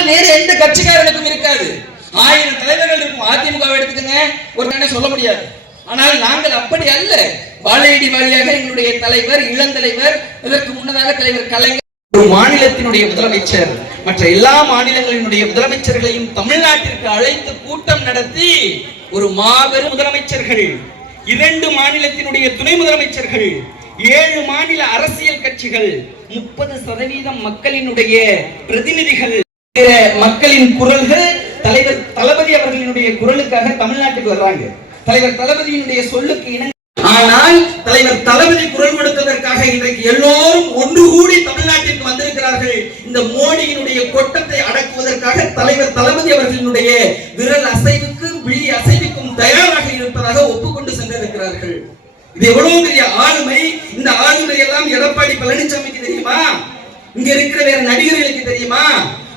ஆனால் வேறு எந்த கட்சிக்காரனுக்கும் இருக்காது. ஆயிரம் தலைவர்கள் இருக்கும் அதிமுக எடுத்துக்கங்க. ஒரு நானே சொல்ல முடியாது. ஆனால் நாங்கள் அப்படி அல்ல. வாழையடி வாரியாக எங்களுடைய தலைவர் இளந்தலைவர் இதற்கு முன்னதாக தலைவர் கலைஞர். ஒரு மாநிலத்தினுடைய முதலமைச்சர் மற்ற எல்லா மாநிலங்களினுடைய முதலமைச்சர்களையும் தமிழ்நாட்டிற்கு அழைத்து கூட்டம் நடத்தி ஒரு மாபெரும் முதலமைச்சர்கள் இரண்டு மாநிலத்தினுடைய துணை முதலமைச்சர்கள் ஏழு மாநில அரசியல் கட்சிகள் முப்பது சதவீதம் மக்களினுடைய பிரதிநிதிகள். மக்களின் குரல்கள் தலைவர் தளபதி அவர்களினுடைய குரலுக்காக தமிழ்நாட்டுக்கு வர்றாங்க. தலைவர் தளபதியினுடைய சொல்லுக்கு இணங்க ஆனால் தலைவர் தளபதி குரல் கொடுத்ததற்காக இன்றைக்கு எல்லோரும் ஒன்று கூடி தமிழ்நாட்டிற்கு வந்திருக்கிறார்கள். இந்த மோடியினுடைய கொட்டத்தை அடக்குவதற்காக தலைவர் தளபதி அவர்களினுடைய விரல் அசைவுக்கும் விழி அசைவுக்கும் தயாராக இருப்பதாக ஒப்புக்கொண்டு சென்றிருக்கிறார்கள். இது எவ்வளவு பெரிய ஆளுமை. இந்த ஆளுமை எல்லாம் எடப்பாடி பழனிசாமிக்கு தெரியுமா? இங்க இருக்கிற வேற நடிகர்களுக்கு தெரியுமா?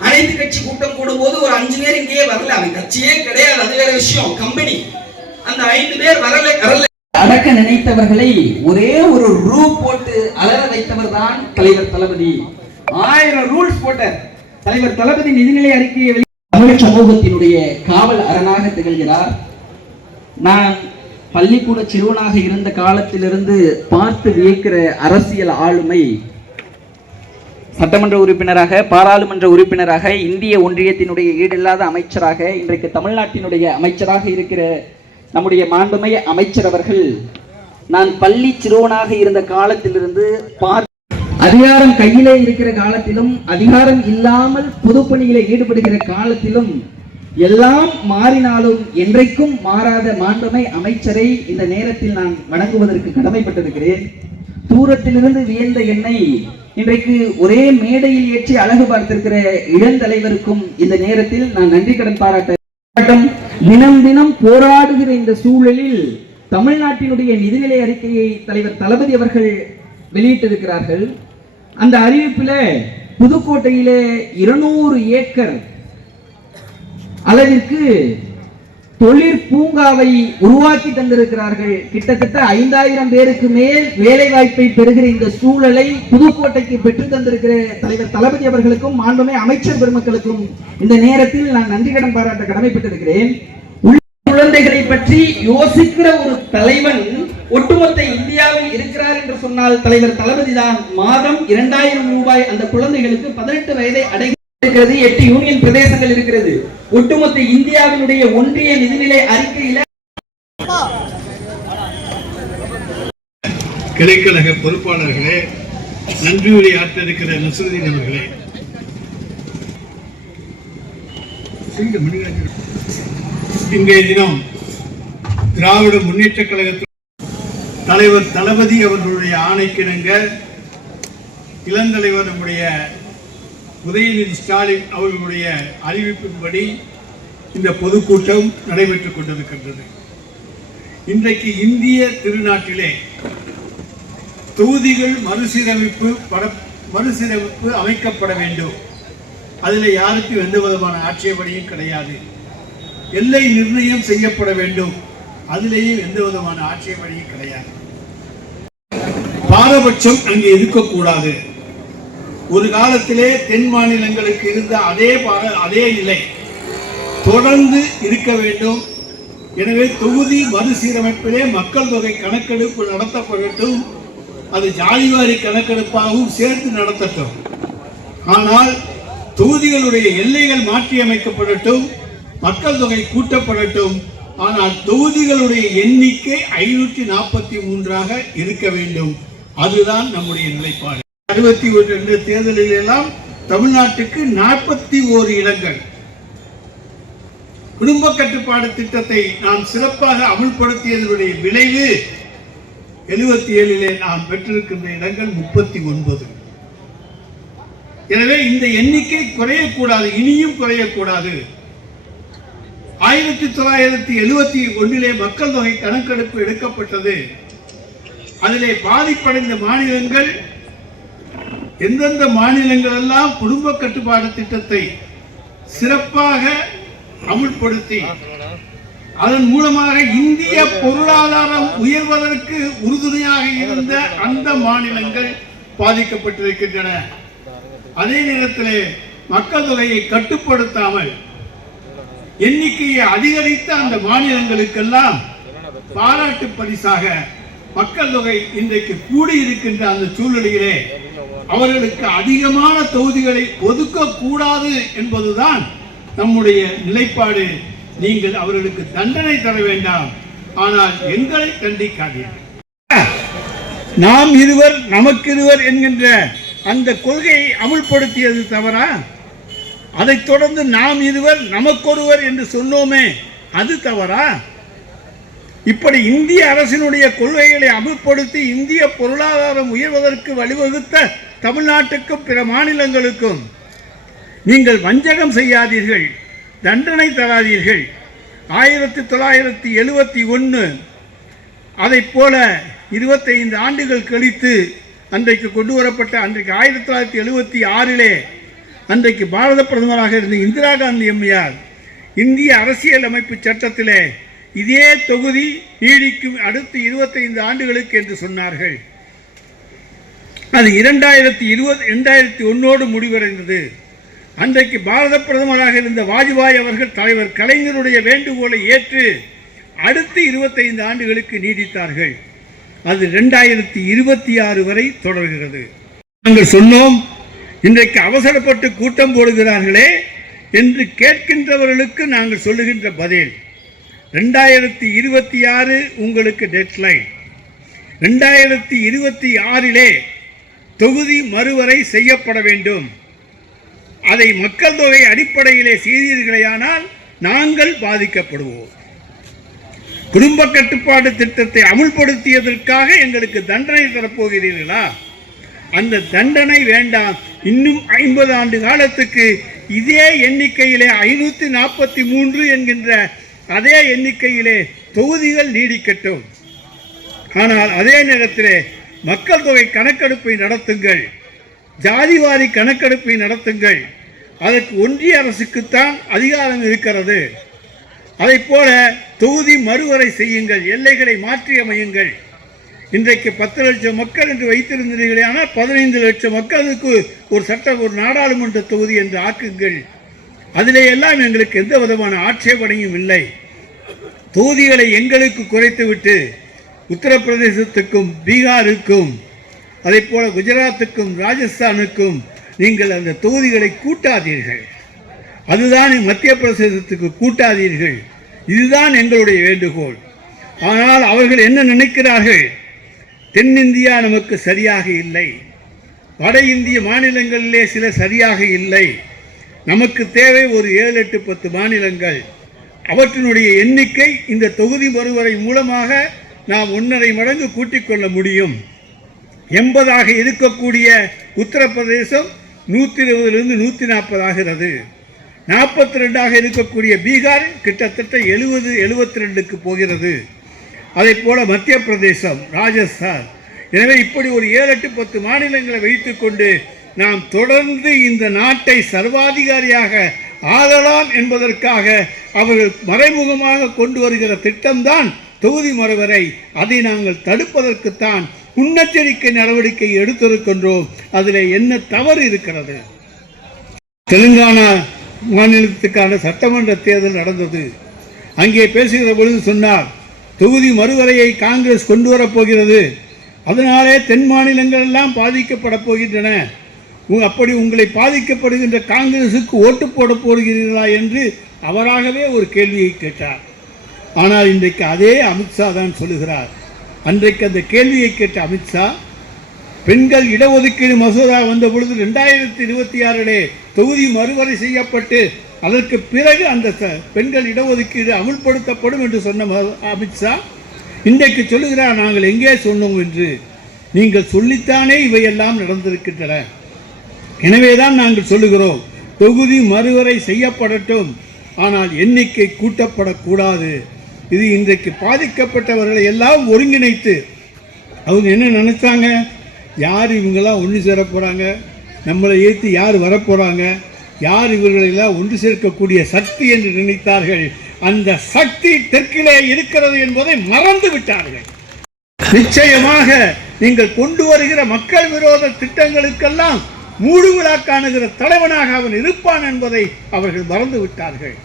அனைத்து கட்சி கூட்டம் கூடும்போது ஒரு அஞ்சு பேர் இங்கேயே வரல. அவன் கட்சியே கிடையாது. அது வேற விஷயம். கம்பெனி. அந்த ஐந்து பேர் வரல வரல. அடக்க நினைத்தவர்களை ஒரே ஒரு ரூ போட்டு அலற வைத்தவர் தான் தலைவர் தளபதி. ஆயிரம் ரூல்ஸ் போட்ட தலைவர் தளபதி நிதிநிலை அறிக்கையை தமிழ் சமூகத்தினுடைய காவல் அரணாக திகழ்கிறார். நான் பள்ளிக்கூட சிறுவனாக இருந்த காலத்திலிருந்து பார்த்து வியக்கிற அரசியல் ஆளுமை சட்டமன்ற உறுப்பினராக பாராளுமன்ற உறுப்பினராக இந்திய ஒன்றியத்தினுடைய ஈடில்லாத அமைச்சராக இன்றைக்கு தமிழ்நாட்டினுடைய அமைச்சராக இருக்கிற நம்முடைய மாண்புமை அமைச்சர் அவர்கள் நான் பள்ளி சிறுவனாக இருந்த காலத்திலிருந்து பார் அதிகாரம் கையிலே இருக்கிற காலத்திலும் அதிகாரம் இல்லாமல் பொதுப்பணியிலே ஈடுபடுகிற காலத்திலும் எல்லாம் மாறினாலும் என்றைக்கும் மாறாத மாண்புமை அமைச்சரை இந்த நேரத்தில் நான் வணங்குவதற்கு கடமைப்பட்டிருக்கிறேன். தூரத்திலிருந்து வியந்த என்னை இன்றைக்கு ஒரே மேடையில் ஏற்றி அழகு பார்த்திருக்கிற இளந்தலைவருக்கும் இந்த நேரத்தில் நான் நன்றி கடன் பாராட்ட தினம் தினம் போராடுகிற இந்த சூழலில் தமிழ்நாட்டினுடைய நிதிநிலை அறிக்கையை தலைவர் தளபதி அவர்கள் வெளியிட்டிருக்கிறார்கள். அந்த அறிவிப்பில புதுக்கோட்டையிலே இருநூறு ஏக்கர் அளவிற்கு தொழிற்பூங்காவை உருவாக்கி தந்திருக்கிறார்கள். கிட்டத்தட்ட ஐந்தாயிரம் பேருக்கு மேல் வேலை வாய்ப்பை பெறுகிற இந்த சூழலை புதுக்கோட்டைக்கு பெற்று தந்திருக்கிற தலைவர் தளபதி அவர்களுக்கும் மாண்புமை அமைச்சர் பெருமக்களுக்கும் இந்த நேரத்தில் நான் நன்றி கடன் பாராட்ட கடமைப்பட்டிருக்கிறேன். உள்ள குழந்தைகளை பற்றி யோசிக்கிற ஒரு தலைவன் ஒட்டுமொத்த இந்தியாவில் இருக்கிறார் என்று சொன்னால் தலைவர் தளபதி தான் மாதம் இரண்டாயிரம் ரூபாய் அந்த குழந்தைகளுக்கு பதினெட்டு வயதை அடை இருக்கிறது எட்டு யூனியன் பிரதேசங்கள் இருக்கிறது. ஒட்டுமொத்த இந்தியாவினுடைய ஒன்றிய நிதிநிலை அறிக்கையில கிளைக்கழக பொறுப்பாளர்களே நன்றியுரை ஆற்றிருக்கிற நசுதீன் அவர்களே. இன்றைய தினம் திராவிட முன்னேற்ற கழகத்தின் தலைவர் தளபதி அவர்களுடைய ஆணைக்கிணங்க இளந்தலைவர் நம்முடைய உதயநிதி ஸ்டாலின் அவர்களுடைய அறிவிப்பின்படி இந்த பொதுக்கூட்டம் நடைபெற்றுக் கொண்டிருக்கின்றது. இன்றைக்கு இந்திய திருநாட்டிலே தொகுதிகள் மறுசீரமைப்பு பட மறுசீரமைப்பு அமைக்கப்பட வேண்டும். அதில் யாருக்கும் எந்த விதமான ஆட்சேபனையும் கிடையாது. எல்லை நிர்ணயம் செய்யப்பட வேண்டும். அதிலேயும் எந்த விதமான ஆட்சேபனையும் கிடையாது. பாரபட்சம் அங்கே இருக்கக்கூடாது. ஒரு காலத்திலே தென் மாநிலங்களுக்கு இருந்த அதே பார- அதே நிலை தொடர்ந்து இருக்க வேண்டும். எனவே தொகுதி மறுசீரமைப்பிலே மக்கள் தொகை கணக்கெடுப்பு நடத்தப்படட்டும். அது ஜாதிவாரி கணக்கெடுப்பாகவும் சேர்த்து நடத்தட்டும். ஆனால் தொகுதிகளுடைய எல்லைகள் மாற்றியமைக்கப்படட்டும். மக்கள் தொகை கூட்டப்படட்டும். ஆனால் தொகுதிகளுடைய எண்ணிக்கை ஐநூற்றி நாற்பத்தி மூன்றாக இருக்க வேண்டும். அதுதான் நம்முடைய நிலைப்பாடு. அறுபத்தி ஒன்று தேர்தலில் எல்லாம் தமிழ்நாட்டுக்கு நாற்பத்தி ஓரு இடங்கள். குடும்ப கட்டுப்பாடு திட்டத்தை நாம் சிறப்பாக அமுல்படுத்தியதனுடைய விளைவு எழுபத்தி ஏழிலே நாம் பெற்றிருக்கின்ற இடங்கள் முப்பத்தி ஒன்பது. எனவே இந்த எண்ணிக்கை குறையக்கூடாது இனியும் குறையக்கூடாது. ஆயிரத்தி தொள்ளாயிரத்தி எழுபத்தி ஒன்றிலே மக்கள் தொகை கணக்கெடுப்பு எடுக்கப்பட்டது. அதிலே பாதிப்படைந்த மாநிலங்கள் எந்தெந்த மாநிலங்கள் எல்லாம் குடும்ப கட்டுப்பாடு திட்டத்தை சிறப்பாக அமுல்படுத்தி அதன் மூலமாக இந்திய பொருளாதாரம் உயர்வதற்கு உறுதுணையாக இருந்த அந்த மாநிலங்கள் பாதிக்கப்பட்டிருக்கின்றன. அதே நேரத்தில் மக்கள் தொகையை கட்டுப்படுத்தாமல் எண்ணிக்கையை அதிகரித்த அந்த மாநிலங்களுக்கெல்லாம் பாராட்டு பரிசாக மக்கள் தொகை இன்றைக்கு கூடியிருக்கின்ற அந்த சூழ்நிலையிலே அவர்களுக்கு அதிகமான தொகுதிகளை ஒதுக்க கூடாது என்பதுதான் நம்முடைய நிலைப்பாடு. நீங்கள் அவர்களுக்கு தண்டனை தர வேண்டாம். ஆனால் எங்களை தண்டிக்காதீர்கள். நாம் இருவர் நமக்கு இருவர் என்கின்ற அந்த கொள்கையை அமுல்படுத்தியது தவறா? அதைத் தொடர்ந்து நாம் இருவர் நமக்கொருவர் என்று சொன்னோமே அது தவறா? இப்படி இந்திய அரசினுடைய கொள்கைகளை அமுல்படுத்தி இந்திய பொருளாதாரம் உயர்வதற்கு வழிவகுத்த தமிழ்நாட்டுக்கும் பிற மாநிலங்களுக்கும் நீங்கள் வஞ்சகம் செய்யாதீர்கள் தண்டனை தராதீர்கள். ஆயிரத்தி தொள்ளாயிரத்தி எழுபத்தி ஒன்று அதைப் போல இருபத்தைந்து ஆண்டுகள் கழித்து அன்றைக்கு கொண்டு வரப்பட்ட அன்றைக்கு ஆயிரத்தி தொள்ளாயிரத்தி எழுபத்தி ஆறிலே அன்றைக்கு பாரத பிரதமராக இருந்த இந்திரா காந்தி அம்மையார் இந்திய அரசியல் அமைப்பு சட்டத்திலே இதே தொகுதி நீடிக்கும் அடுத்த இருபத்தைந்து ஆண்டுகளுக்கு என்று சொன்னார்கள். அது இரண்டாயிரத்தி இருபது இரண்டாயிரத்தி ஒன்னோடு முடிவடைந்தது. அன்றைக்கு பாரத பிரதமராக இருந்த வாஜ்பாய் அவர்கள் தலைவர் கலைஞருடைய வேண்டுகோளை ஏற்று அடுத்து இருபத்தைந்து ஆண்டுகளுக்கு நீடித்தார்கள். அது ரெண்டாயிரத்தி இருபத்தி ஆறு வரை தொடர்கிறது. நாங்கள் சொன்னோம் இன்றைக்கு அவசரப்பட்டு கூட்டம் போடுகிறார்களே என்று கேட்கின்றவர்களுக்கு நாங்கள் சொல்லுகின்ற பதில். ரெண்டாயிரத்தி இருபத்தி ஆறு உங்களுக்கு டெட்லைன் ரெண்டாயிரத்தி இருபத்தி ஆறிலே தொகுதி மறுவரை செய்யப்பட வேண்டும். அதை மக்கள் தொகை அடிப்படையிலே செய்தீர்களேயானால் நாங்கள் பாதிக்கப்படுவோம். குடும்ப கட்டுப்பாடு திட்டத்தை அமுல்படுத்தியதற்காக எங்களுக்கு தண்டனை தரப்போகிறீர்களா? அந்த தண்டனை வேண்டாம். இன்னும் ஐம்பது ஆண்டு காலத்துக்கு இதே எண்ணிக்கையிலே ஐநூற்றி நாற்பத்தி மூன்று என்கின்ற அதே எண்ணிக்கையிலே தொகுதிகள் நீடிக்கட்டும். ஆனால் அதே நேரத்திலே மக்கள் தொகை கணக்கெடுப்பை நடத்துங்கள். ஜாதிவாரி கணக்கெடுப்பை நடத்துங்கள். அதற்கு ஒன்றிய அரசுக்குத்தான் அதிகாரம் இருக்கிறது. அதைப் போல தொகுதி மறுவரை செய்யுங்கள். எல்லைகளை மாற்றி அமையுங்கள். இன்றைக்கு பத்து லட்சம் மக்கள் என்று வைத்திருந்தீர்களே ஆனால் பதினைந்து லட்சம் மக்களுக்கு ஒரு சட்ட ஒரு நாடாளுமன்ற தொகுதி என்று ஆக்குங்கள். அதிலே எல்லாம் எங்களுக்கு எந்த விதமான ஆட்சேபனையும் இல்லை. தொகுதிகளை எங்களுக்கு குறைத்துவிட்டு உத்தரப்பிரதேசத்துக்கும் பீகாருக்கும் அதே போல குஜராத்துக்கும் ராஜஸ்தானுக்கும் நீங்கள் அந்த தொகுதிகளை கூட்டாதீர்கள். அதுதான் மத்திய பிரதேசத்துக்கு கூட்டாதீர்கள். இதுதான் எங்களுடைய வேண்டுகோள். ஆனால் அவர்கள் என்ன நினைக்கிறார்கள்? தென்னிந்தியா நமக்கு சரியாக இல்லை. வட இந்திய மாநிலங்களிலே சில சரியாக இல்லை. நமக்கு தேவை ஒரு ஏழு எட்டு பத்து மாநிலங்கள். அவற்றினுடைய எண்ணிக்கை இந்த தொகுதி மறுவரை மூலமாக நாம் ஒன்றரை மடங்கு கூட்டிக் கொள்ள முடியும். எண்பதாக இருக்கக்கூடிய உத்தரப்பிரதேசம் நூற்றி இருபதுலேருந்து நூற்றி நாற்பது ஆகிறது நாற்பத்தி ரெண்டாக இருக்கக்கூடிய பீகார் கிட்டத்தட்ட எழுபது எழுபத்தி ரெண்டுக்கு போகிறது. அதே போல மத்திய பிரதேசம் ராஜஸ்தான். எனவே இப்படி ஒரு ஏழு எட்டு பத்து மாநிலங்களை வைத்துக்கொண்டு நாம் தொடர்ந்து இந்த நாட்டை சர்வாதிகாரியாக ஆளலாம் என்பதற்காக அவர்கள் மறைமுகமாக கொண்டு வருகிற திட்டம்தான் தொகுதி மறுவரை. அதை நாங்கள் தடுப்பதற்குத்தான் முன்னெச்சரிக்கை நடவடிக்கை எடுத்திருக்கின்றோம். அதில் என்ன தவறு இருக்கிறது? தெலுங்கானா மாநிலத்துக்கான சட்டமன்ற தேர்தல் நடந்தது. அங்கே பேசுகிற பொழுது சொன்னார் தொகுதி மறுவரையை காங்கிரஸ் கொண்டு வரப்போகிறது அதனாலே தென் மாநிலங்கள் எல்லாம் பாதிக்கப்பட போகின்றன. அப்படி உங்களை பாதிக்கப்படுகின்ற காங்கிரசுக்கு ஓட்டு போட போகிறீர்களா என்று அவராகவே ஒரு கேள்வியை கேட்டார். ஆனால் இன்றைக்கு அதே அமித்ஷா தான் சொல்லுகிறார். அன்றைக்கு அந்த கேள்வியை கேட்ட அமித்ஷா பெண்கள் இடஒதுக்கீடு மசோதா வந்த பொழுது ரெண்டாயிரத்தி இருபத்தி ஆறிலே தொகுதி மறுவரை செய்யப்பட்டு அதற்கு பிறகு அந்த ச- பெண்கள் இடஒதுக்கீடு அமுல்படுத்தப்படும் என்று சொன்ன ம- அமித்ஷா இன்றைக்கு சொல்லுகிறார் நாங்கள் எங்கே சொன்னோம் என்று. நீங்கள் சொல்லித்தானே இவையெல்லாம் நடந்திருக்கின்றன. எனவேதான் நாங்கள் சொல்லுகிறோம் தொகுதி மறுவரை செய்யப்படட்டும் ஆனால் எண்ணிக்கை கூட்டப்படக்கூடாது. இது இன்றைக்கு பாதிக்கப்பட்டவர்களை எல்லாம் ஒருங்கிணைத்து. அவங்க என்ன நினைச்சாங்க? யார் இவங்கெல்லாம் ஒன்று சேர போகிறாங்க நம்மளை ஏற்றி யார் வரப்போகிறாங்க யார் இவர்களெல்லாம் ஒன்று சேர்க்கக்கூடிய சக்தி என்று நினைத்தார்கள்? அந்த சக்தி தெற்கிலே இருக்கிறது என்பதை மறந்து விட்டார்கள். நிச்சயமாக நீங்கள் கொண்டு வருகிற மக்கள் விரோத திட்டங்களுக்கெல்லாம் மூடு விழா காணுகிற தலைவனாக அவன் இருப்பான் என்பதை அவர்கள் மறந்து விட்டார்கள்.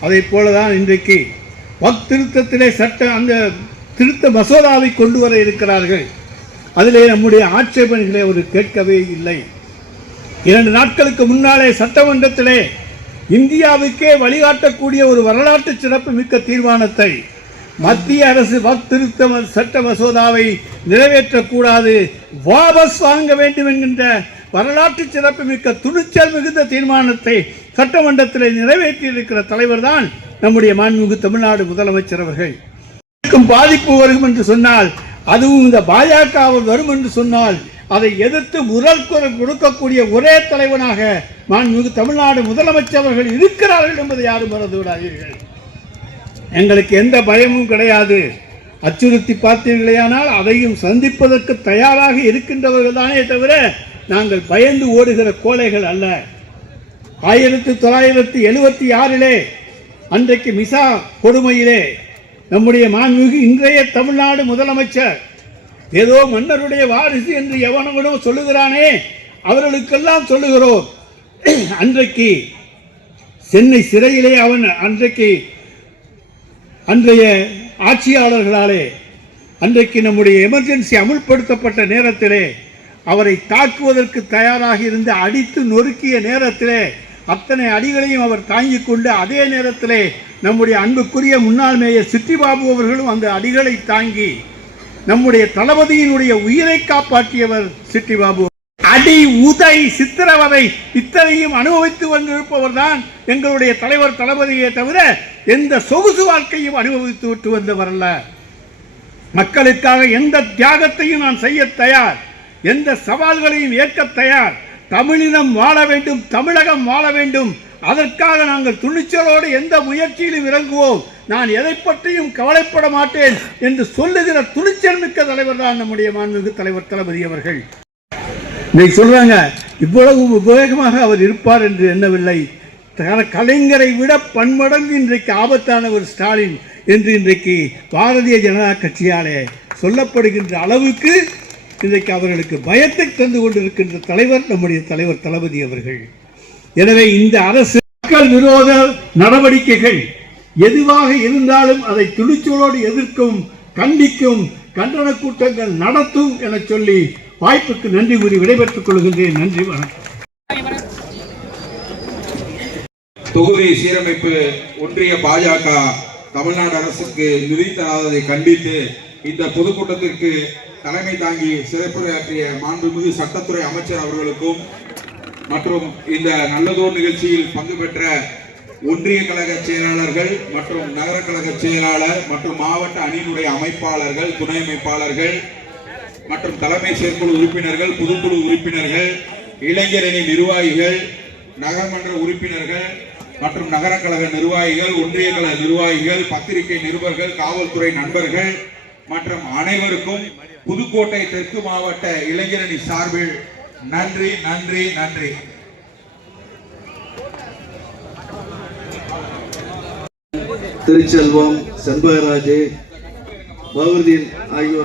அதே போலதான் இன்றைக்கு வக் திருத்தத்திலே சட்ட அந்த திருத்த மசோதாவை கொண்டு வர இருக்கிறார்கள். அதிலே நம்முடைய ஆட்சேபனைகளை அவர் கேட்கவே இல்லை. இரண்டு நாட்களுக்கு முன்னாலே சட்டமன்றத்திலே இந்தியாவுக்கே வழிகாட்டக்கூடிய ஒரு வரலாற்று சிறப்பு மிக்க தீர்மானத்தை மத்திய அரசு வக் திருத்த சட்ட மசோதாவை நிறைவேற்றக்கூடாது வாபஸ் வாங்க வேண்டும் என்கின்ற வரலாற்று சிறப்புமிக்க துணிச்சல் மிகுந்த தீர்மானத்தை சட்டமன்றத்தில் நிறைவேற்றியிருக்கிற தலைவர் தான் நம்முடைய மாண்புமிகு தமிழ்நாடு முதலமைச்சர் அவர்கள். இருக்கும் பாதிப்பு வரும் என்று சொன்னால் அதுவும் இந்த பாஜக வரும் என்று சொன்னால் அதை எதிர்த்து முரல் குரல் கொடுக்கக்கூடிய ஒரே தலைவனாக மாண்புமிகு தமிழ்நாடு முதலமைச்சர் அவர்கள் இருக்கிறார்கள் என்பதை யாரும் மறந்து விடாதீர்கள். எங்களுக்கு எந்த பயமும் கிடையாது. அச்சுறுத்தி பார்த்தீர்களேயானால் அதையும் சந்திப்பதற்கு தயாராக இருக்கின்றவர்கள் தானே தவிர நாங்கள் பயந்து ஓடுகிற கோழைகள் அல்ல. ஆயிரத்தி தொள்ளாயிரத்தி எழுபத்தி ஆறிலே அன்றைக்கு மிசா கொடுமையிலே நம்முடைய மாண்புமிகு இன்றைய தமிழ்நாடு முதலமைச்சர் ஏதோ மன்னருடைய வாரிசு என்று எவனவனும் சொல்லுகிறானே அவர்களுக்கெல்லாம் சொல்லுகிறோம். அன்றைக்கு சென்னை சிறையிலே அவன் அன்றைக்கு அன்றைய ஆட்சியாளர்களாலே அன்றைக்கு நம்முடைய எமர்ஜென்சி அமுல்படுத்தப்பட்ட நேரத்திலே அவரை தாக்குவதற்கு தயாராக இருந்து அடித்து நொறுக்கிய நேரத்திலே அத்தனை அடிகளையும் அவர் தாங்கிக் கொண்டு அதே நேரத்திலே நம்முடைய அன்புக்குரிய முன்னாள் மேயர் சிட்டிபாபு அவர்களும் அந்த அடிகளை தாங்கி நம்முடைய தளபதியினுடைய உயிரை காப்பாற்றியவர் சிட்டிபாபு அடி உதை சித்திரவதை இத்தனையும் அனுபவித்து வந்திருப்பவர் தான் எங்களுடைய தலைவர் தளபதியே தவிர எந்த சொகுசு வாழ்க்கையும் அனுபவித்து விட்டு வந்தவர் அல்ல மக்களுக்காக எந்த தியாகத்தையும் நான் செய்ய தயார். எந்த சவால்களையும் ஏற்க தயார். தமிழினம் வாழ வேண்டும் தமிழகம் வாழ வேண்டும். அதற்காக நாங்கள் துணிச்சலோடு எந்த முயற்சியிலும் இறங்குவோம். நான் எதை பற்றியும் கவலைப்பட மாட்டேன் என்று சொல்லுகிற துணிச்சல் மிக்க தலைவர் தான் நம்முடைய மாண்புமிகு தலைவர் தளபதி அவர்கள். இன்னைக்கு சொல்றாங்க இவ்வளவு உபவேகமாக அவர் இருப்பார் என்று எண்ணவில்லை. கலைஞரை விட பன்மடங்கு இன்றைக்கு ஆபத்தானவர் ஸ்டாலின் என்று இன்றைக்கு பாரதிய ஜனதா கட்சியாலே சொல்லப்படுகின்ற அளவுக்கு இன்றைக்கு அவர்களுக்கு பயத்தை தந்து கொண்டிருக்கின்ற தலைவர் நம்முடைய தலைவர் தளபதி அவர்கள். எனவே இந்த அரசு மக்கள் விரோத நடவடிக்கைகள் எதுவாக இருந்தாலும் அதை துணிச்சலோடு எதிர்க்கும் கண்டிக்கும் கண்டன கூட்டங்கள் நடத்தும் என சொல்லி வாய்ப்புக்கு நன்றி கூறி விடைபெற்றுக் கொள்கின்றேன். நன்றி வணக்கம். தொகுதி சீரமைப்பு ஒன்றிய பாஜக தமிழ்நாடு அரசுக்கு நிதி தராததை கண்டித்து இந்த பொதுக்கூட்டத்திற்கு தலைமை தாங்கி சிறப்புரையாற்றிய மாண்புமிகு சட்டத்துறை அமைச்சர் அவர்களுக்கும் மற்றும் இந்த நல்லதோர் நிகழ்ச்சியில் பங்கு பெற்ற ஒன்றிய கழக செயலாளர்கள் மற்றும் நகர கழக செயலாளர் மற்றும் மாவட்ட அணியினுடைய அமைப்பாளர்கள் துணை அமைப்பாளர்கள் மற்றும் தலைமை செயற்குழு உறுப்பினர்கள் புதுக்குழு உறுப்பினர்கள் இளைஞரணி நிர்வாகிகள் நகர்மன்ற உறுப்பினர்கள் மற்றும் நகர கழக நிர்வாகிகள் ஒன்றிய கழக நிர்வாகிகள் பத்திரிகை நிருபர்கள் காவல்துறை நண்பர்கள் மற்றும் அனைவருக்கும் புதுக்கோட்டை தெற்கு மாவட்ட இளைஞரணி சார்பில் நன்றி நன்றி நன்றி. திருச்செல்வம் செண்பகராஜ் பகவதீன் ஆகியோர்